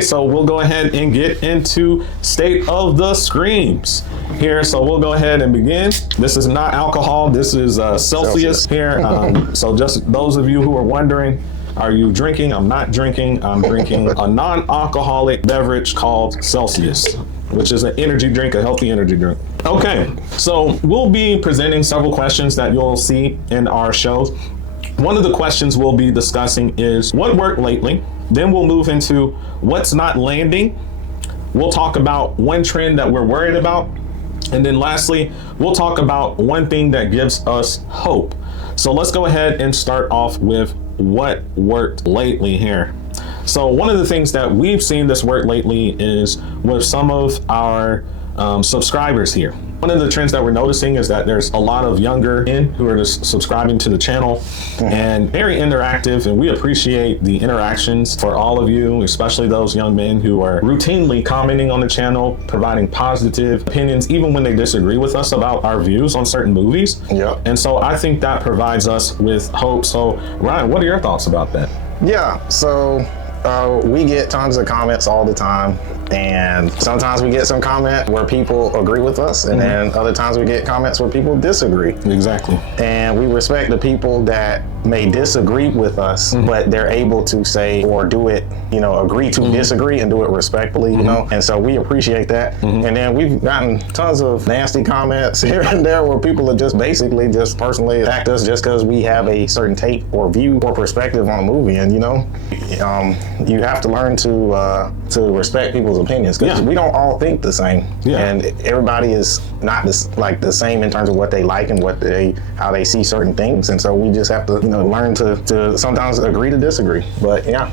Okay, so we'll go ahead and get into State of the Screams here. So we'll go ahead and begin. This is not alcohol. This is Celsius here. So just those of you who are wondering, are you drinking? I'm not drinking. I'm drinking a non-alcoholic beverage called Celsius, which is an energy drink, a healthy energy drink. Okay, so we'll be presenting several questions that you'll see in our shows. One of the questions we'll be discussing is what worked lately. Then we'll move into what's not landing. We'll talk about one trend that we're worried about. And then lastly, we'll talk about one thing that gives us hope. So let's go ahead and start off with what worked lately here. So one of the things that we've seen this work lately is with some of our subscribers here. One of the trends that we're noticing is that there's a lot of younger men who are just subscribing to the channel and very interactive, and we appreciate the interactions for all of you, especially those young men who are routinely commenting on the channel, providing positive opinions, even when they disagree with us about our views on certain movies. Yeah. And so I think that provides us with hope. So Ryan, what are your thoughts about that? Yeah, so we get tons of comments all the time, and sometimes we get some comment where people agree with us, and then other times we get comments where people disagree. Exactly. And we respect the people that may disagree with us, but they're able to say or do it, agree to disagree and do it respectfully, and so we appreciate that. And then we've gotten tons of nasty comments here and there where people are just basically just personally attack us just because we have a certain take or view or perspective on a movie. And you have to learn to respect people's opinions, because we don't all think the same, and everybody is not the same in terms of what they like and how they see certain things. And so we just have to learn to sometimes agree to disagree. But yeah,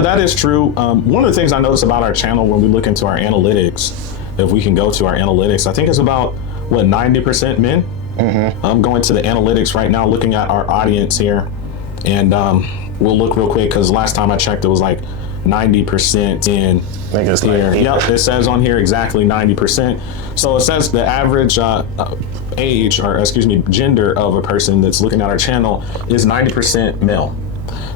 that is true. One of the things I notice about our channel when we look into our analytics, if we can go to our analytics, I think it's about 90% men. I'm going to the analytics right now, looking at our audience here, and we'll look real quick because last time I checked it was like 90% in here. Yep, it says on here exactly 90%. So it says the average age, or gender of a person that's looking at our channel is 90% male.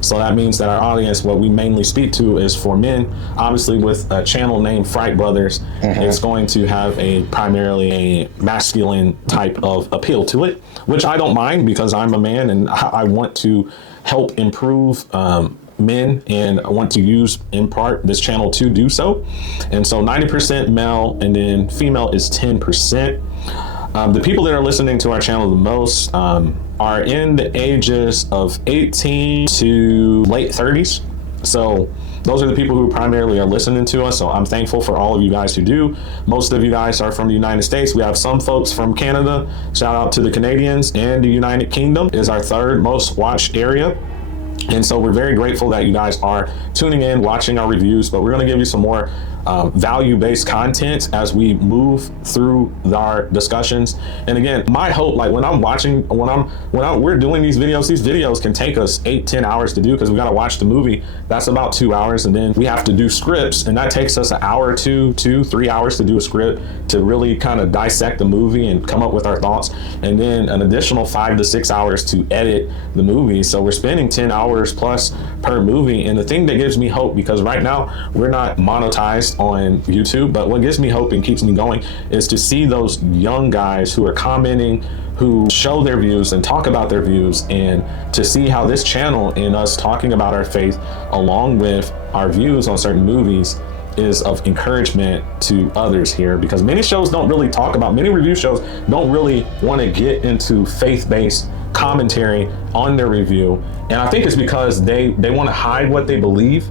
So that means that our audience, what we mainly speak to, is for men. Obviously, with a channel named Fright Brothers, it's going to have primarily a masculine type of appeal to it, which I don't mind because I'm a man and I want to help improve men, and I want to use in part this channel to do so. And so 90% male, and then female is 10%. The people that are listening to our channel the most are in the ages of 18 to late 30s. So those are the people who primarily are listening to us. So I'm thankful for all of you guys who do. Most of you guys are from the United States. We have some folks from Canada. Shout out to the Canadians. And the United Kingdom is our third most watched area. And so we're very grateful that you guys are tuning in, watching our reviews, but we're going to give you some more value-based content as we move through our discussions. And again, my hope, like when we're doing these videos can take us 8-10 hours to do, because we got to watch the movie. That's about 2 hours, and then we have to do scripts, and that takes us an hour or 2-3 hours to do a script to really kind of dissect the movie and come up with our thoughts, and then an additional 5 to 6 hours to edit the movie. So we're spending 10 hours plus per movie. And the thing that gives me hope, because right now we're not monetized on YouTube, but what gives me hope and keeps me going is to see those young guys who are commenting, who show their views and talk about their views, and to see how this channel and us talking about our faith along with our views on certain movies is of encouragement to others here, because many review shows don't really want to get into faith-based commentary on their review. And I think it's because they want to hide what they believe,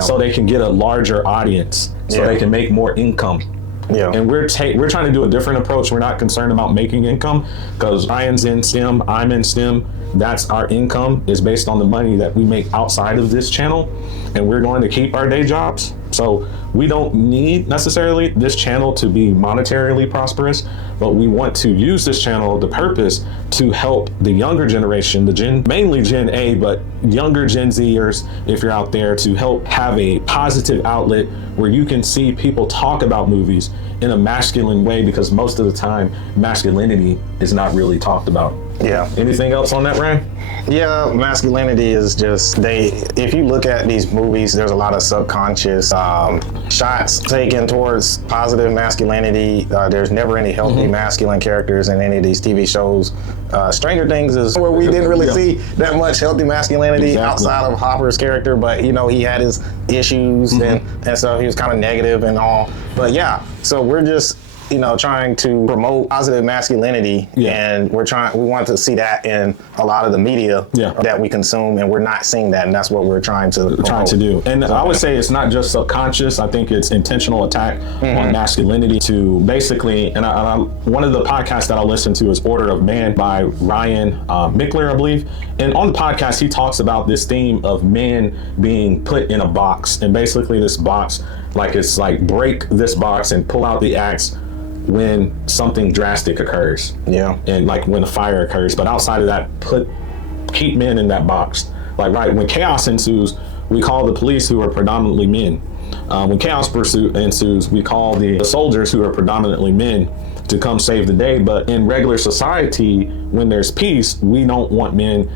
so they can get a larger audience, so they can make more income. And we're trying to do a different approach. We're not concerned about making income, because Ryan's in STEM, I'm in STEM. That's our income, is based on the money that we make outside of this channel, and we're going to keep our day jobs. So we don't need necessarily this channel to be monetarily prosperous, but we want to use this channel, the purpose, to help the younger generation, mainly Gen A, but younger Gen Zers, if you're out there, to help have a positive outlet where you can see people talk about movies in a masculine way, because most of the time masculinity is not really talked about. Anything else on that, Ryan? Masculinity is just, if you look at these movies, there's a lot of subconscious shots taken towards positive masculinity. There's never any healthy masculine characters in any of these TV shows. Stranger Things is where we didn't really see that much healthy masculinity outside of Hopper's character, but you know, he had his issues and so he was kind of negative and all. But yeah, so we're just, you know, trying to promote positive masculinity, and we want to see that in a lot of the media that we consume, and we're not seeing that, and that's what we're trying to do. And I would say it's not just subconscious. I think it's intentional attack on masculinity to basically, and one of the podcasts that I listen to is Order of Man by Ryan Mickler, I believe. And on the podcast, he talks about this theme of men being put in a box, and basically this box, like it's like break this box and pull out the axe when something drastic occurs. Yeah. And like when a fire occurs. But outside of that, keep men in that box. Like, right, when chaos ensues, we call the police, who are predominantly men. When chaos ensues, we call the soldiers, who are predominantly men, to come save the day. But in regular society, when there's peace, we don't want men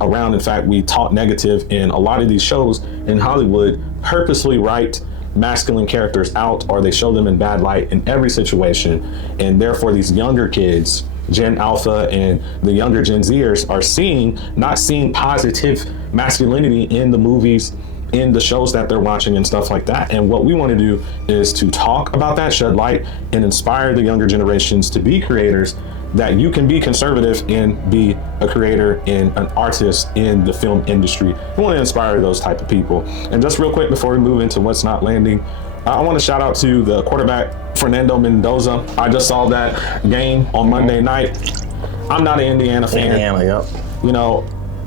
around. In fact, we talk negative in a lot of these shows in Hollywood, purposely write masculine characters out, or they show them in bad light in every situation. And therefore these younger kids, Gen Alpha and the younger Gen Zers, are not seeing positive masculinity in the movies, in the shows that they're watching and stuff like that. And what we want to do is to talk about that, shed light, and inspire the younger generations to be creators, that you can be conservative and be a creator and an artist in the film industry. We want to inspire those type of people. And just real quick before we move into what's not landing, I want to shout out to the quarterback, Fernando Mendoza. I just saw that game on Monday night. I'm not an Indiana fan. You know,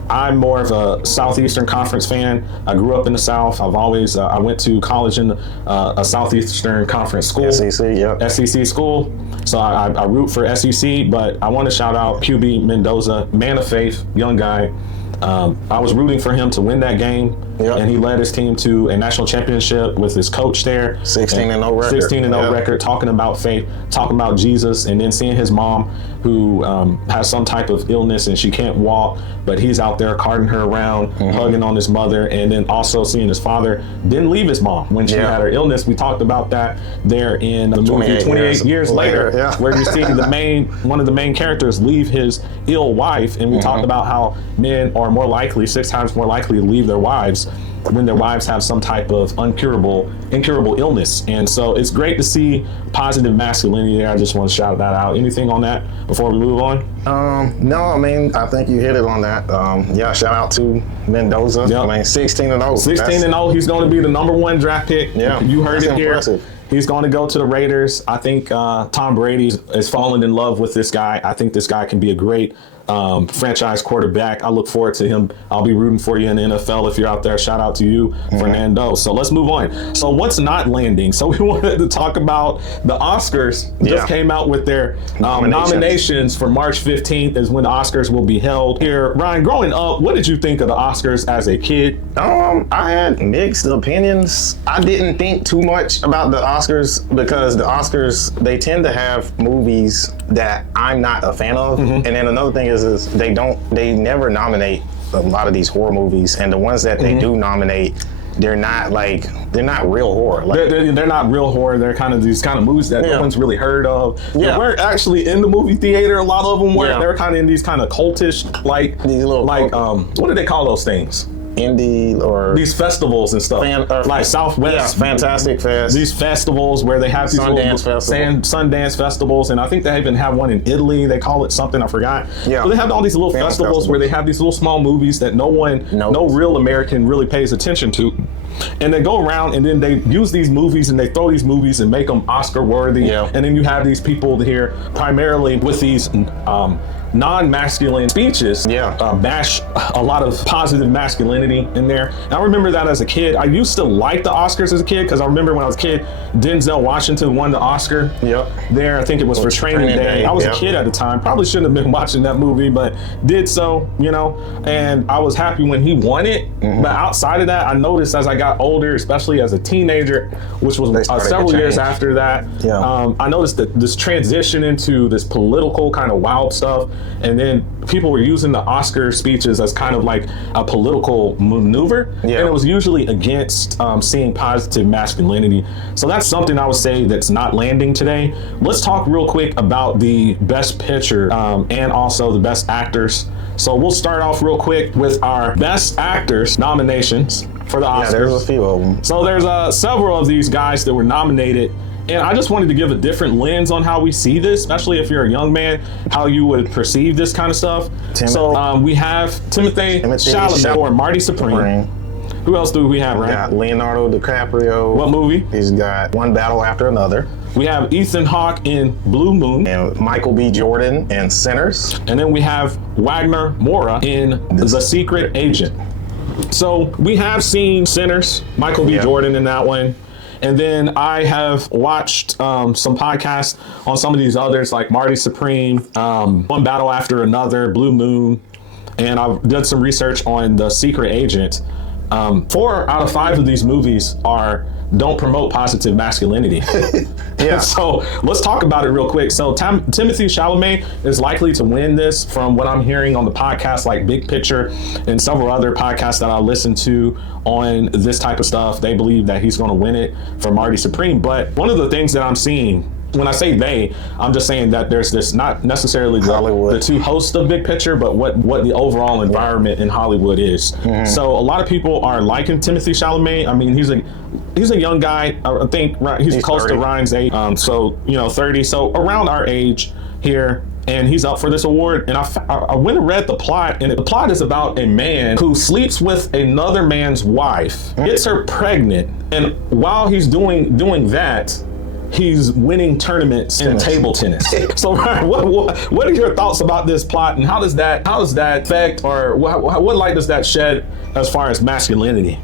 I'm more of a Southeastern Conference fan. I grew up in the South. I've always, I went to college in a Southeastern Conference school. SEC school. So I root for SEC, but I want to shout out QB Mendoza, man of faith, young guy. I was rooting for him to win that game, and he led his team to a national championship with his coach there. 16-0 record. 16-0 record, talking about faith, talking about Jesus, and then seeing his mom, who has some type of illness and she can't walk, but he's out there carting her around, hugging on his mother, and then also seeing his father didn't leave his mom when she had her illness. We talked about that there in the movie 28 years later, where you see one of the main characters leave his ill wife, and we talked about how men are more likely, 6 times more likely, to leave their wives when their wives have some type of incurable illness. And so it's great to see positive masculinity there. I just want to shout that out. Anything on that before we move on? No, I mean, I think you hit it on that. Shout out to Mendoza. I mean, 16-0. 16-0. He's going to be the #1 draft pick. You heard it here. Impressive. He's going to go to the Raiders. I think Tom Brady is falling in love with this guy. I think this guy can be a great franchise quarterback. I look forward to him. I'll be rooting for you in the NFL if you're out there. Shout out to you, Fernando. So let's move on. So what's not landing? So we wanted to talk about the Oscars. Just came out with their nominations for March 15th is when the Oscars will be held here. Ryan, growing up, what did you think of the Oscars as a kid? I had mixed opinions. I didn't think too much about the Oscars because the Oscars, they tend to have movies that I'm not a fan of. And then another thing is they never nominate a lot of these horror movies, and the ones that they do nominate, they're not real horror. Like, they're not real horror. They're kind of these kind of movies that no one's really heard of. They weren't actually in the movie theater. A lot of them were. They were kind of in these kind of cultish, like these little, like what do they call those things? Indie or these festivals and stuff, like Southwest Fantastic Fest. These festivals where they have these Sundance festivals, and I think they even have one in Italy. They call it something, I forgot. But they have all these little festivals where they have these little small movies that no real American really pays attention to. And they go around and then they use these movies and they throw these movies and make them Oscar worthy. And then you have these people here primarily with these non-masculine speeches, bash a lot of positive masculinity in there. And I remember that as a kid. I used to like the Oscars as a kid because I remember when I was a kid, Denzel Washington won the Oscar there. I think it was for Training Day. I was a kid at the time. Probably shouldn't have been watching that movie, but did so, you know. And I was happy when he won it. But outside of that, I noticed as I got older, especially as a teenager, which was several years after that, I noticed that this transition into this political kind of wild stuff and then people were using the Oscar speeches as kind of like a political maneuver, and it was usually against seeing positive masculinity. So that's something I would say that's not landing today. Let's talk real quick about the Best Picture and also the Best Actors. So we'll start off real quick with our Best Actors nominations for the Oscars. Yeah, there's a few of them. So there's several of these guys that were nominated, and I just wanted to give a different lens on how we see this, especially if you're a young man, how you would perceive this kind of stuff. So we have Timothy Chalamet for Marty Supreme. Who else do we have, right? We got Leonardo DiCaprio. What movie? He's got One Battle After Another. We have Ethan Hawke in Blue Moon. And Michael B. Jordan in Sinners. And then we have Wagner Moura in The Secret Agent. So we have seen Sinners, Michael B. Jordan in that one. And then I have watched some podcasts on some of these others, like Marty Supreme, One Battle After Another, Blue Moon. And I've done some research on The Secret Agent. 4 out of 5 of these movies don't promote positive masculinity. So let's talk about it real quick. So Timothy Chalamet is likely to win this from what I'm hearing on the podcast, like Big Picture and several other podcasts that I listen to on this type of stuff. They believe that he's going to win it for Marty Supreme. But one of the things that I'm seeing, when I say they, I'm just saying that there's this, not necessarily the two hosts of Big Picture, but what the overall environment in Hollywood is. So a lot of people are liking Timothy Chalamet. I mean, he's a young guy. I think he's close 30. To Ryan's age. So 30. So around our age here. And he's up for this award. And I went and read the plot, and the plot is about a man who sleeps with another man's wife, gets her pregnant, and while he's doing that, he's winning tournaments in table tennis. So Ryan, what are your thoughts about this plot, and how does that affect, or what light does that shed as far as masculinity?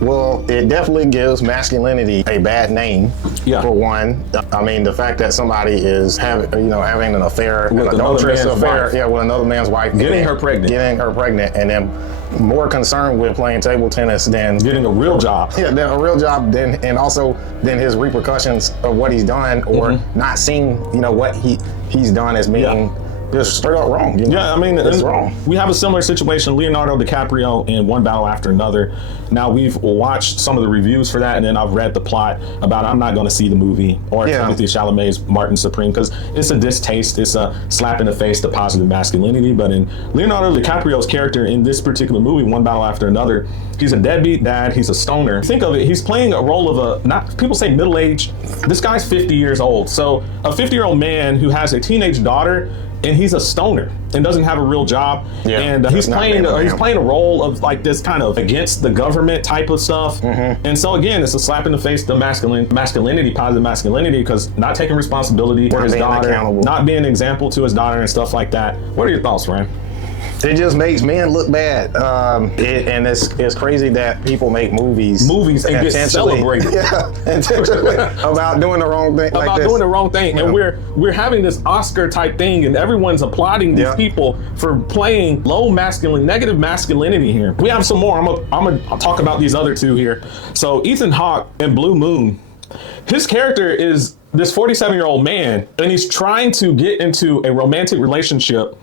Well, it definitely gives masculinity a bad name, for one. I mean, the fact that somebody is having an affair, with another man's wife. With another man's wife, getting her pregnant, and then more concerned with playing table tennis than getting a real job. Yeah, than a real job, and also his repercussions of what he's done, or not seeing, what he's done as being just straight up wrong. Yeah, I mean, it's wrong. We have a similar situation, Leonardo DiCaprio in One Battle After Another. Now, we've watched some of the reviews for that, and then I've read the plot about I'm not going to see the movie, or Timothy Chalamet's Martin Supreme, because it's a distaste, it's a slap in the face to positive masculinity. But in Leonardo DiCaprio's character in this particular movie, One Battle After Another, he's a deadbeat dad, he's a stoner. Think of it, he's playing a role of people say middle-aged, this guy's 50 years old. So a 50-year-old man who has a teenage daughter, and he's a stoner and doesn't have a real job. And he's playing a role of like this kind of against the government type of stuff. And so again, it's a slap in the face to masculinity, positive masculinity, because not taking responsibility for his daughter, not being an example to his daughter and stuff like that. What are your thoughts, Ryan? It just makes men look bad. And it's crazy that people make movies and get celebrated. Intentionally about doing the wrong thing. Doing the wrong thing. And we're having this Oscar type thing, and everyone's applauding these people for playing negative masculinity here. We have some more. I'll talk about these other two here. So Ethan Hawke in Blue Moon, his character is this 47-year-old man, and he's trying to get into a romantic relationship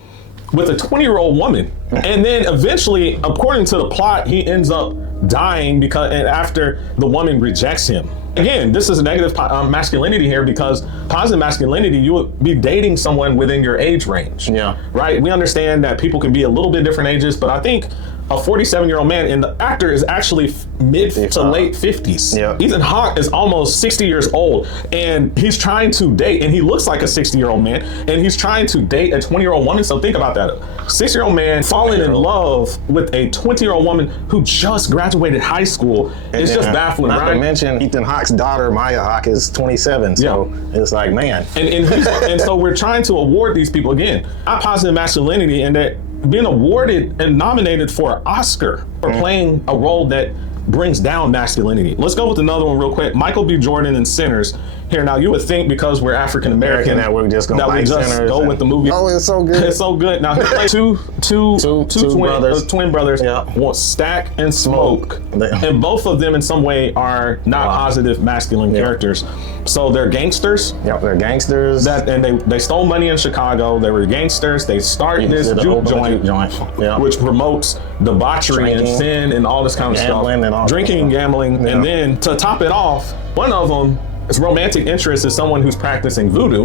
with a 20-year-old woman. And then eventually, according to the plot, he ends up dying after the woman rejects him. Again, this is a negative masculinity here, because positive masculinity, you would be dating someone within your age range. Right? We understand that people can be a little bit different ages, but I think a 47-year-old man, and the actor is actually mid to late 50s. Ethan Hawke is almost 60 years old, and he's trying to date, and he looks like a 60-year-old man, and he's trying to date a 20-year-old woman. So think about that. 60-year-old man falling in love with a 20-year-old woman who just graduated high school. It's just baffling, not right? to mention Ethan Hawke's daughter, Maya Hawke, is 27, so it's like, man. And so we're trying to award these people, again, not positive masculinity, and that being awarded and nominated for an Oscar for playing a role that brings down masculinity. Let's go with another one real quick. Michael B. Jordan in Sinners. Here, now you would think because we're African American that we're just gonna like Sinners go with the movie. Oh, it's so good. It's so good. Now, two twin brothers. Yeah. Stack and Smoke, and both of them in some way are not positive masculine characters. So they're gangsters. Yep, they're gangsters. And they stole money in Chicago. They were gangsters. They start this juke joint, which promotes debauchery and sin and all this kind of stuff. Drinking and gambling. And then to top it off, one of them, his romantic interest is someone who's practicing voodoo.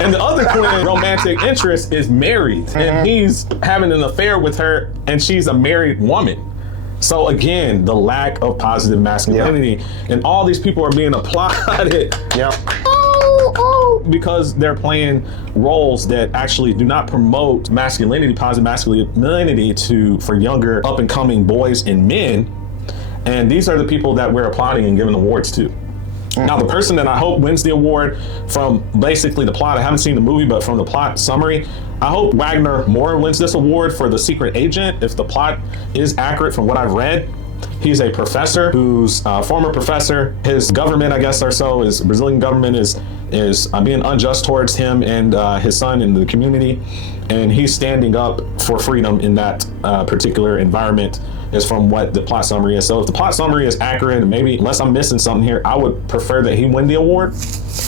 And the other twin romantic interest is married. And he's having an affair with her, and she's a married woman. So again, the lack of positive masculinity. And all these people are being applauded. Because they're playing roles that actually do not promote masculinity, positive masculinity for younger up and coming boys and men. And these are the people that we're applauding and giving awards to. Now, the person that I hope wins the award from basically the plot, I haven't seen the movie, but from the plot summary, I hope Wagner Moore wins this award for The Secret Agent. If the plot is accurate from what I've read, he's a professor who's a former professor. His government, I guess, or so, his Brazilian government is being unjust towards him and his son in the community. And he's standing up for freedom in that particular environment, is from what the plot summary is. So if the plot summary is accurate, and maybe, unless I'm missing something here, I would prefer that he win the award,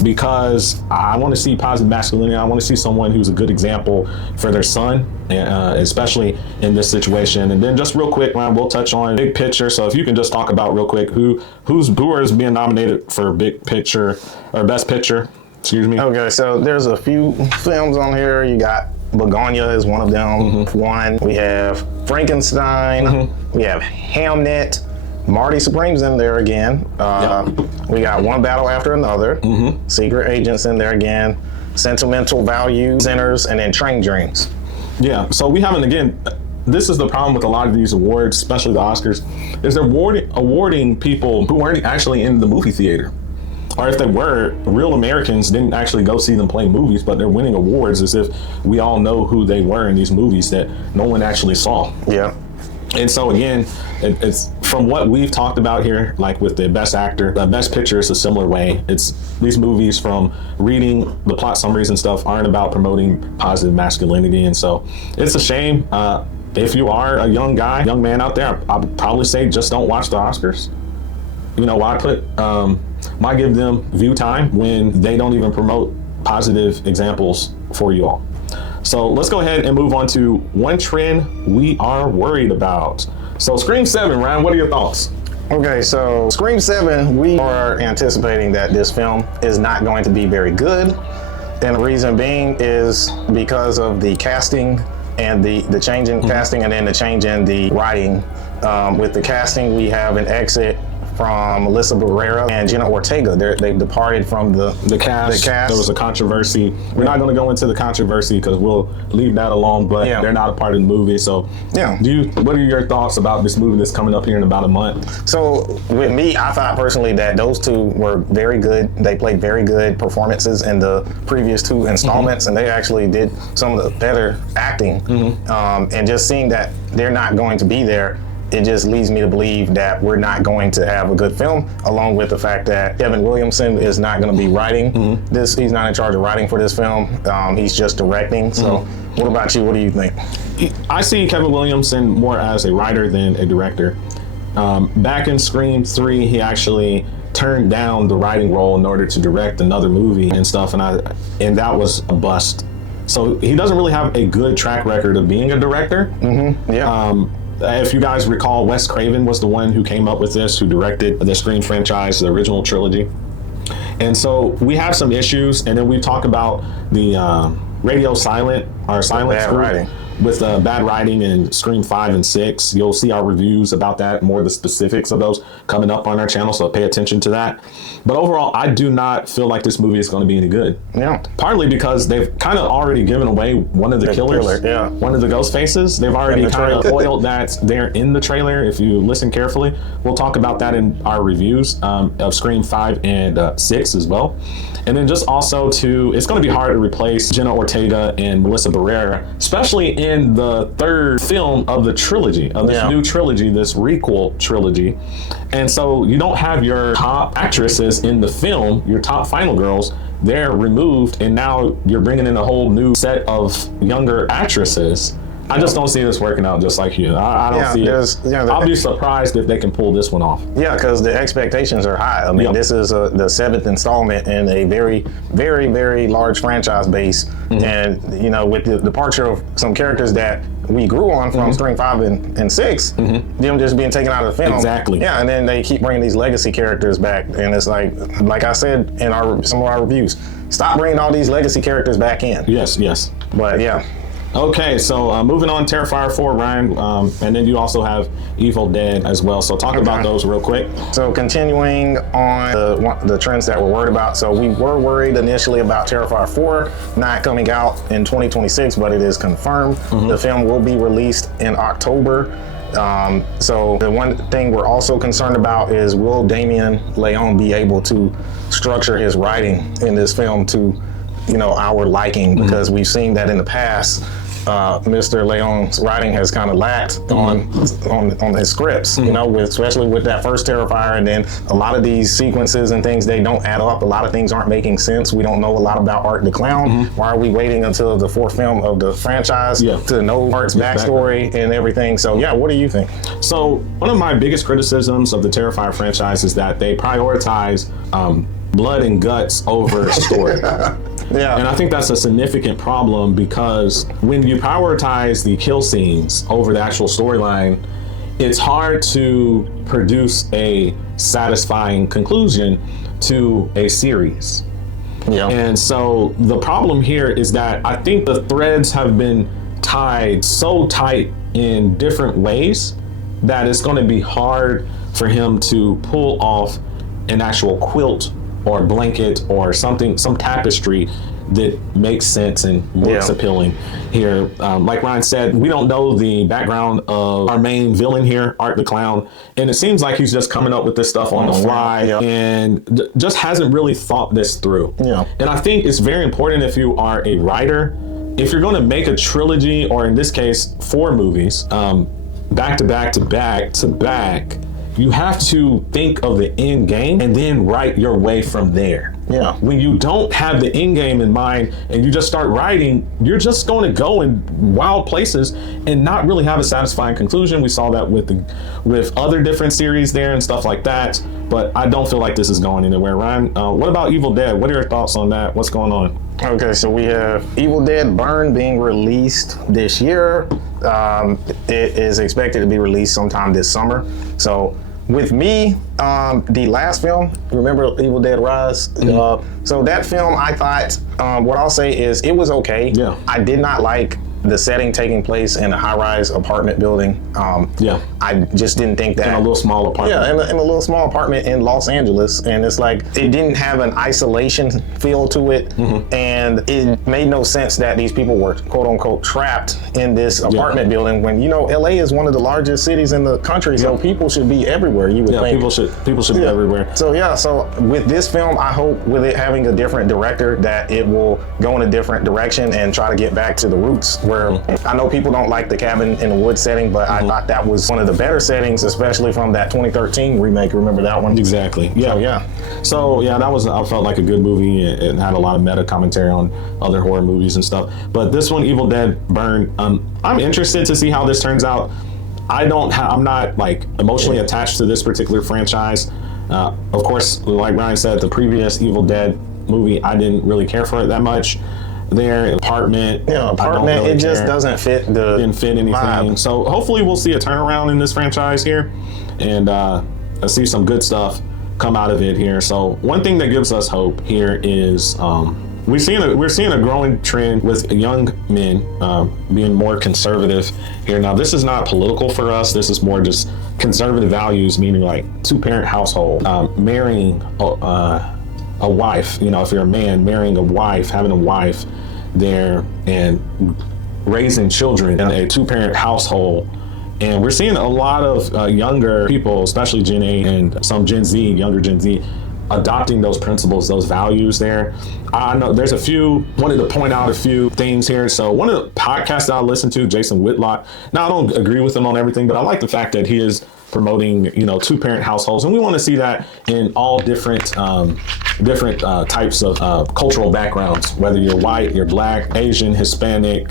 because I want to see positive masculinity. I want to see someone who's a good example for their son, especially in this situation. And then just real quick, Ryan, we'll touch on big picture. So if you can just talk about real quick who is being nominated for big picture or best picture. Excuse me. Okay, so there's a few films on here. You got Begonia is one of them. One, we have Frankenstein. We have Hamnet. Marty Supreme's in there again. We got One Battle After Another. Secret Agents in there again. Sentimental Value, Sinners, and then Train Dreams. Yeah, so we haven't, again, this is the problem with a lot of these awards, especially the Oscars, is they're awarding people who weren't actually in the movie theater. Or if they were, real Americans didn't actually go see them play movies, but they're winning awards as if we all know who they were in these movies that no one actually saw. Yeah. And so again, it's from what we've talked about here, like with the best actor, the best picture is a similar way. It's these movies, from reading the plot summaries and stuff, aren't about promoting positive masculinity. And so it's a shame. If you are a young man out there, I'd probably say just don't watch the Oscars. You know, why give them view time when they don't even promote positive examples for you all? So let's go ahead and move on to one trend we are worried about. So Scream 7, Ryan, what are your thoughts? Okay, so Scream 7, we are anticipating that this film is not going to be very good. And the reason being is because of the casting and the change in casting, and then the change in the writing. With the casting, we have an exit from Melissa Barrera and Jenna Ortega. They've departed from the cast. There was a controversy. We're not going to go into the controversy because we'll leave that alone, but they're not a part of the movie. So what are your thoughts about this movie that's coming up here in about a month? So with me, I thought personally that those two were very good. They played very good performances in the previous two installments, and they actually did some of the better acting. And just seeing that they're not going to be there, it just leads me to believe that we're not going to have a good film, along with the fact that Kevin Williamson is not going to be writing this. He's not in charge of writing for this film. He's just directing. So what about you? What do you think? I see Kevin Williamson more as a writer than a director. Back in Scream 3, he actually turned down the writing role in order to direct another movie and stuff, and that was a bust. So he doesn't really have a good track record of being a director. If you guys recall, Wes Craven was the one who came up with this, who directed the Scream franchise, the original trilogy. And so we have some issues, and then we talk about the radio silent writing. With bad writing in Scream 5 and 6. You'll see our reviews about that, more the specifics of those coming up on our channel, so pay attention to that. But overall, I do not feel like this movie is going to be any good. Yeah. Partly because they've kind of already given away one of the killers, one of the ghost faces. They've already kind of oiled that there in the trailer, if you listen carefully. We'll talk about that in our reviews of Scream 5 and 6 as well. And then just also it's going to be hard to replace Jenna Ortega and Melissa Barrera, especially in the third film of the trilogy, of this new trilogy, this requel trilogy. And so you don't have your top actresses in the film, your top final girls, they're removed, and now you're bringing in a whole new set of younger actresses. I just don't see this working out just like you. I don't see it. I'll be surprised if they can pull this one off. Yeah, because the expectations are high. I mean, this is the 7th installment in a very, very, very large franchise base. And, you know, with the departure of some characters that we grew on from String 5 and 6, them just being taken out of the film. Exactly. Yeah, and then they keep bringing these legacy characters back. And it's like I said in some of our reviews, stop bringing all these legacy characters back in. Yes. But yeah. Okay, so moving on, Terrifier 4, Ryan, and then you also have Evil Dead as well. So talk about those real quick. So continuing on the trends that we're worried about. So we were worried initially about Terrifier 4 not coming out in 2026, but it is confirmed. The film will be released in October. So the one thing we're also concerned about is, will Damien Leone be able to structure his writing in this film to, you know, our liking? Because we've seen that in the past. Mr. Leone's writing has kind of lacked on his scripts, you know, especially with that first Terrifier, and then a lot of these sequences and things, they don't add up. A lot of things aren't making sense. We don't know a lot about Art the Clown. Why are we waiting until the 4th film of the franchise to know Art's backstory and everything? So yeah, what do you think? So one of my biggest criticisms of the Terrifier franchise is that they prioritize blood and guts over story. And I think that's a significant problem, because when you prioritize the kill scenes over the actual storyline, it's hard to produce a satisfying conclusion to a series. And so the problem here is that I think the threads have been tied so tight in different ways that it's going to be hard for him to pull off an actual quilt or blanket or something, some tapestry that makes sense and looks appealing here. Like Ryan said, we don't know the background of our main villain here, Art the Clown, and it seems like he's just coming up with this stuff on the fly and just hasn't really thought this through. And I think it's very important, if you are a writer, if you're going to make a trilogy, or in this case 4 movies, back to back to back to back, you have to think of the end game and then write your way from there. When you don't have the end game in mind and you just start writing, you're just going to go in wild places and not really have a satisfying conclusion. We saw that with other different series there and stuff like that, but I don't feel like this is going anywhere. Ryan, what about Evil Dead? What are your thoughts on that? What's going on? Okay, so we have Evil Dead Burn being released this year. It is expected to be released sometime this summer. So with me, the last film, remember Evil Dead Rise? So that film, I thought, what I'll say is it was okay. I did not like the setting taking place in a high-rise apartment building. I just didn't think that. In a little small apartment. In a little small apartment in Los Angeles. And it's like, it didn't have an isolation feel to it. And it made no sense that these people were, quote unquote, trapped in this apartment building when, you know, LA is one of the largest cities in the country. So people should be everywhere, you would think. People should be everywhere. So with this film, I hope with it having a different director that it will go in a different direction and try to get back to the roots, where I know people don't like the cabin in the woods setting, but I thought that was one of the better settings, especially from that 2013 remake. Remember that one? Exactly. So that was, I felt like a good movie. It had a lot of meta commentary on other horror movies and stuff. But this one, Evil Dead Burn, I'm interested to see how this turns out. I'm not like emotionally attached to this particular franchise. Of course, like Ryan said, the previous Evil Dead movie, I didn't really care for it that much. Apartment, it just doesn't fit didn't fit anything vibe. So hopefully we'll see a turnaround in this franchise here, and see some good stuff come out of it here. So one thing that gives us hope here is we're seeing a growing trend with young men being more conservative here. Now, this is not political for us. This is more just conservative values, meaning like 2-parent household, marrying a wife, you know, if you're a man, marrying a wife, having a wife there, and raising children in a 2-parent household. And we're seeing a lot of younger people, especially Gen A and some Gen Z, younger Gen Z, adopting those principles, those values there. I know there's wanted to point out a few things here. So one of the podcasts that I listen to, Jason Whitlock, now I don't agree with him on everything, but I like the fact that he is promoting, two-parent households. And we want to see that in all different types of cultural backgrounds, whether you're white, you're black, Asian, Hispanic,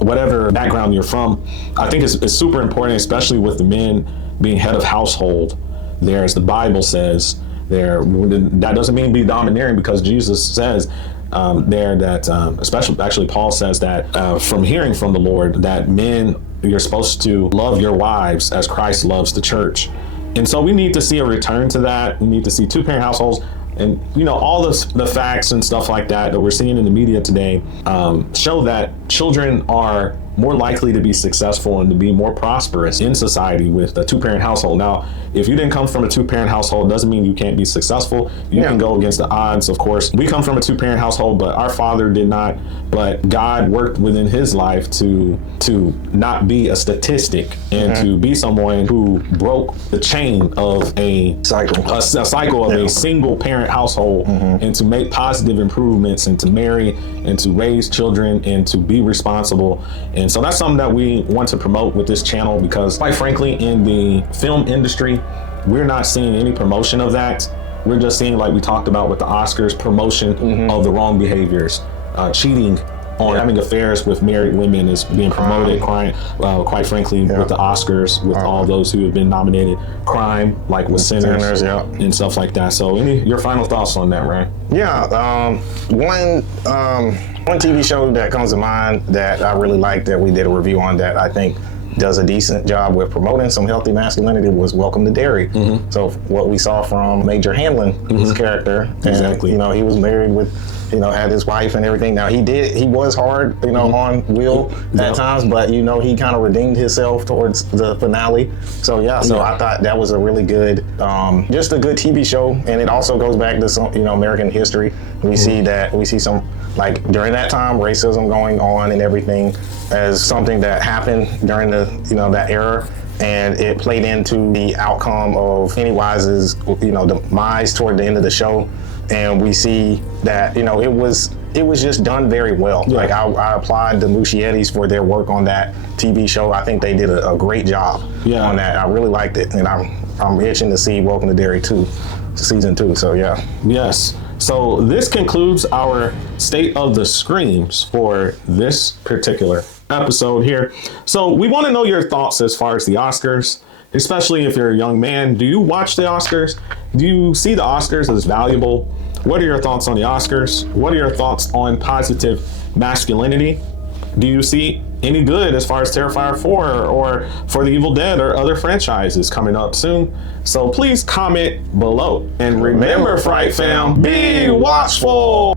whatever background you're from. I think it's super important, especially with the men being head of household there, as the Bible says there. That doesn't mean be domineering, because Jesus says there that, actually Paul says that from hearing from the Lord, that men, you're supposed to love your wives as Christ loves the church. And so we need to see a return to that. We need to see two-parent households. And, all the facts and stuff like that we're seeing in the media today show that children are more likely to be successful and to be more prosperous in society with a two-parent household. Now, if you didn't come from a two-parent household, doesn't mean you can't be successful. You can go against the odds, of course. We come from a two-parent household, but our father did not. But God worked within his life to not be a statistic and to be someone who broke the chain of a cycle of a single-parent household, and to make positive improvements, and to marry, and to raise children, and to be responsible. And so that's something that we want to promote with this channel, because quite frankly, in the film industry, we're not seeing any promotion of that. We're just seeing, like we talked about with the Oscars, promotion of the wrong behaviors. Cheating on having affairs with married women is being promoted. Crime, quite frankly, with the Oscars, with all those who have been nominated. Crime, like with Sinners and stuff like that. So your final thoughts on that, Ryan? One TV show that comes to mind that I really liked, that we did a review on, that I think does a decent job with promoting some healthy masculinity, was Welcome to Derry. So what we saw from Major Hanlon's character, exactly. And, he was married with, had his wife and everything. Now he was hard, on Will at times, but he kind of redeemed himself towards the finale. So I thought that was a really good, just a good TV show. And it also goes back to some, American history. We see some, like during that time, racism going on and everything, as something that happened during the, that era. And it played into the outcome of Pennywise's, demise toward the end of the show. And we see that, it was just done very well. Like I applaud the Muschiettis for their work on that TV show. I think they did a great job on that. I really liked it. And I'm itching to see Welcome to Derry 2, season 2. So Yes. So this concludes our State of the Screams for this particular episode here. So we want to know your thoughts as far as the Oscars, especially if you're a young man. Do you watch the Oscars? Do you see the Oscars as valuable? What are your thoughts on the Oscars? What are your thoughts on positive masculinity? Do you see any good as far as Terrifier 4 or For the Evil Dead or other franchises coming up soon? So please comment below. And remember, Fright Fam, be watchful!